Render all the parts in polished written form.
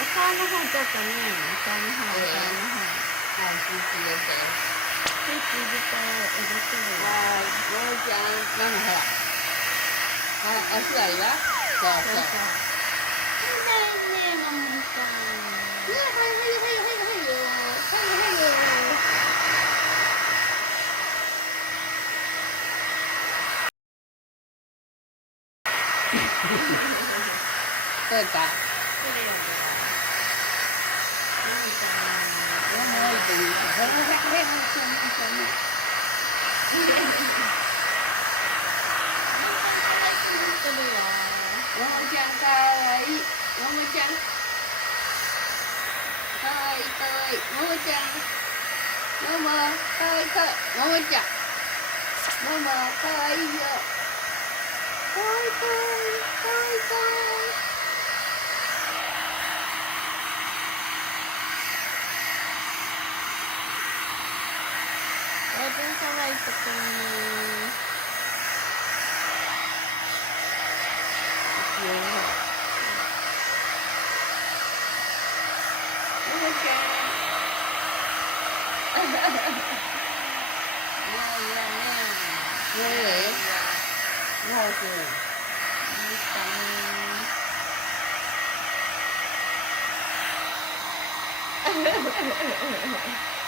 お顔の方ちょっとね、お顔の方、お顔の方。はい、チーズ入れて。チーズと入れてるよ。はい、ももちゃん、ママほら。はい、足割りはそうそう。いいね、マモリさん。はいよ。はいよ。どうか。ももちゃんかわいい。ももちゃん。かわいいかわいい。ももちゃん。ももかわいいかわいい。ももちゃん。ももかわいいよ。かわいいかわいい。かわいいかわいい。おじいさまいとくん。ももちゃん。ねえ。もうすぐ。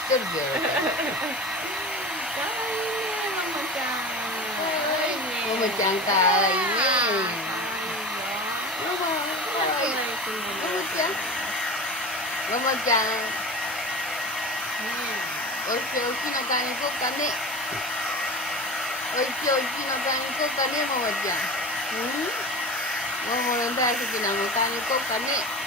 ちょっとよろしく。かわいいね、ママちゃん。かわいいね。ももちゃんかわいいね。もも、かわいい。ももちゃん。ももちゃん。おいしいおっきな買いに行こうかね。おいしいおっきな買いに行こうかね、ももちゃん。ももの大好きなもの買いに行こうかね。